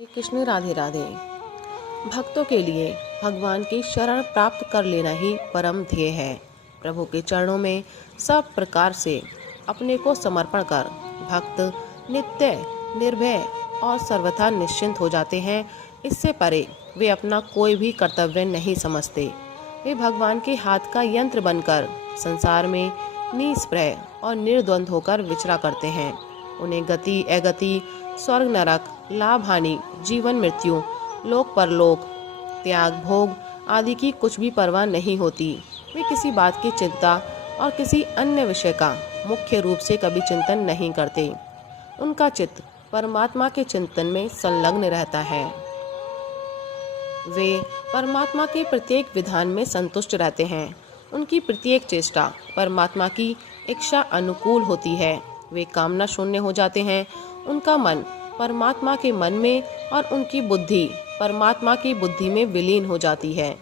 श्री कृष्ण। राधे राधे। भक्तों के लिए भगवान की शरण प्राप्त कर लेना ही परम ध्येय है। प्रभु के चरणों में सब प्रकार से अपने को समर्पण कर भक्त नित्य निर्भय और सर्वथा निश्चिंत हो जाते हैं। इससे परे वे अपना कोई भी कर्तव्य नहीं समझते। वे भगवान के हाथ का यंत्र बनकर संसार में निष्प्रय और निर्द्वंद होकर विचरा करते हैं। उन्हें गति अगति, स्वर्ग नरक, लाभ हानि, जीवन मृत्यु, लोक परलोक, त्याग भोग आदि की कुछ भी परवाह नहीं होती। वे किसी बात की चिंता और किसी अन्य विषय का मुख्य रूप से कभी चिंतन नहीं करते। उनका चित्त परमात्मा के चिंतन में संलग्न रहता है। वे परमात्मा के प्रत्येक विधान में संतुष्ट रहते हैं। उनकी प्रत्येक चेष्टा परमात्मा की इच्छा अनुकूल होती है। वे कामना शून्य हो जाते हैं। उनका मन परमात्मा के मन में और उनकी बुद्धि परमात्मा की बुद्धि में विलीन हो जाती है।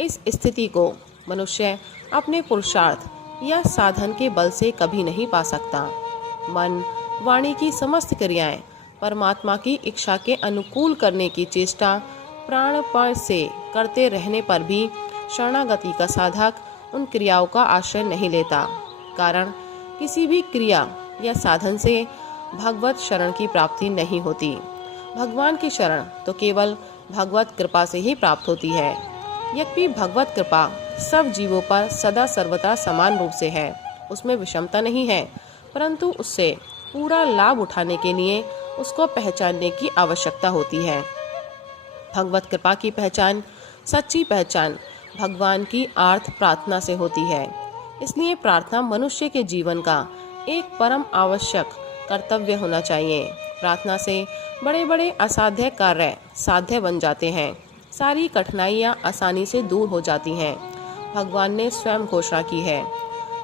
इस स्थिति को मनुष्य अपने पुरुषार्थ या साधन के बल से कभी नहीं पा सकता। मन वाणी की समस्त क्रियाएं परमात्मा की इच्छा के अनुकूल करने की चेष्टा प्राणपण से करते रहने पर भी शरणागति का साधक उन क्रियाओं का आश्रय नहीं लेता। कारण किसी भी क्रिया या साधन से भगवत शरण की प्राप्ति नहीं होती। भगवान की शरण तो केवल भगवत कृपा से ही प्राप्त होती है। यद्यपि भगवत कृपा सब जीवों पर सदा सर्वदा समान रूप से है, उसमें विषमता नहीं है, परंतु उससे पूरा लाभ उठाने के लिए उसको पहचानने की आवश्यकता होती है। भगवत कृपा की पहचान, सच्ची पहचान भगवान की आर्थ प्रार्थना से होती है। इसलिए प्रार्थना मनुष्य के जीवन का एक परम आवश्यक कर्तव्य होना चाहिए। प्रार्थना से बड़े बड़े असाध्य कार्य साध्य बन जाते हैं। सारी कठिनाइयाँ आसानी से दूर हो जाती हैं। भगवान ने स्वयं घोषणा की है,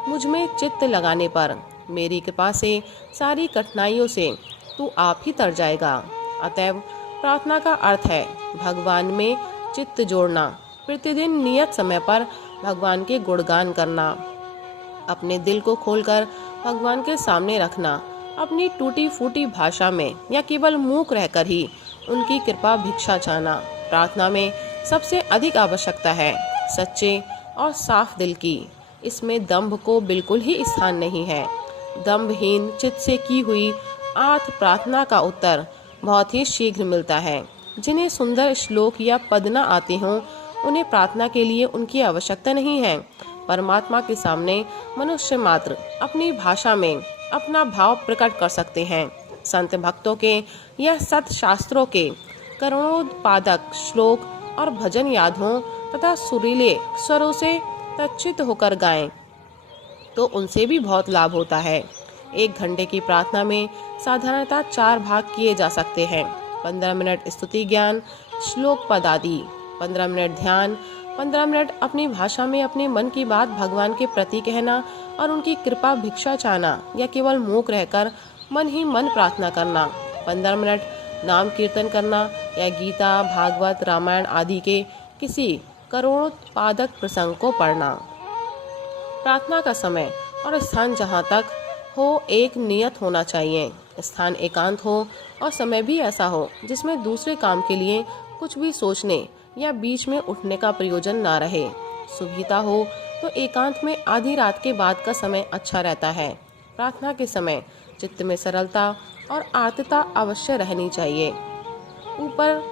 मुझ में चित्त लगाने पर मेरी कृपा से सारी कठिनाइयों से तू आप ही तर जाएगा। अतएव प्रार्थना का अर्थ है भगवान में चित्त जोड़ना, प्रतिदिन नियत समय पर भगवान के गुणगान करना, अपने दिल को खोलकर भगवान के सामने रखना, अपनी टूटी फूटी भाषा में या केवल मूक रहकर ही उनकी कृपा भिक्षा चाहना। प्रार्थना में सबसे अधिक आवश्यकता है सच्चे और साफ दिल की। इसमें दंभ को बिल्कुल ही स्थान नहीं है। दंभहीन चित्त से की हुई आर्त प्रार्थना का उत्तर बहुत ही शीघ्र मिलता है। जिन्हें सुंदर श्लोक या पद न आते हों, उन्हें प्रार्थना के लिए उनकी आवश्यकता नहीं है। परमात्मा के सामने मनुष्य मात्र अपनी भाषा में अपना भाव प्रकट कर सकते हैं। संत भक्तों के या सत शास्त्रों के करुणोत्पादक श्लोक और भजन याद हों तथा सुरीले स्वरों से तच्चित होकर गाएं तो उनसे भी बहुत लाभ होता है। 1 घंटे की प्रार्थना में साधारणतः 4 भाग किए जा सकते हैं। 15 मिनट स्तुति ज्ञान, श्लोक पद आदि, 15 मिनट ध्यान, 15 मिनट अपनी भाषा में अपने मन की बात भगवान के प्रति कहना और उनकी कृपा भिक्षा चाहना या केवल मूक रहकर मन ही मन प्रार्थना करना, 15 मिनट नाम कीर्तन करना या गीता, भागवत, रामायण आदि के किसी करुणोत्पादक प्रसंग को पढ़ना। प्रार्थना का समय और स्थान जहाँ तक हो एक नियत होना चाहिए। स्थान एकांत हो और समय भी ऐसा हो जिसमें दूसरे काम के लिए कुछ भी सोचने या बीच में उठने का प्रयोजन ना रहे। सुविधा हो तो एकांत में आधी रात के बाद का समय अच्छा रहता है। प्रार्थना के समय चित्त में सरलता और आर्तता अवश्य रहनी चाहिए। ऊपर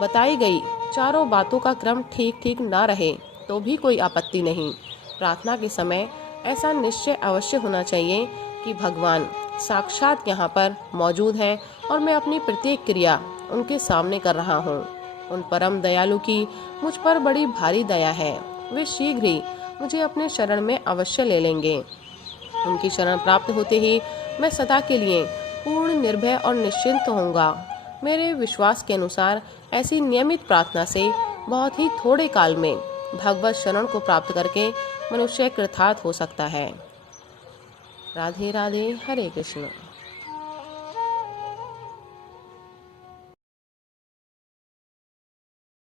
बताई गई चारों बातों का क्रम ठीक ठीक ना रहे तो भी कोई आपत्ति नहीं। प्रार्थना के समय ऐसा निश्चय अवश्य होना चाहिए कि भगवान साक्षात यहाँ पर मौजूद हैं और मैं अपनी प्रत्येक क्रिया उनके सामने कर रहा हूँ। उन परम दयालु की मुझ पर बड़ी भारी दया है। वे शीघ्र ही मुझे अपने शरण में अवश्य ले लेंगे। उनकी शरण प्राप्त होते ही मैं सदा के लिए पूर्ण निर्भय और निश्चिंत होऊंगा। मेरे विश्वास के अनुसार ऐसी नियमित प्रार्थना से बहुत ही थोड़े काल में भगवत शरण को प्राप्त करके मनुष्य कृतार्थ हो सकता है। राधे राधे। हरे कृष्ण।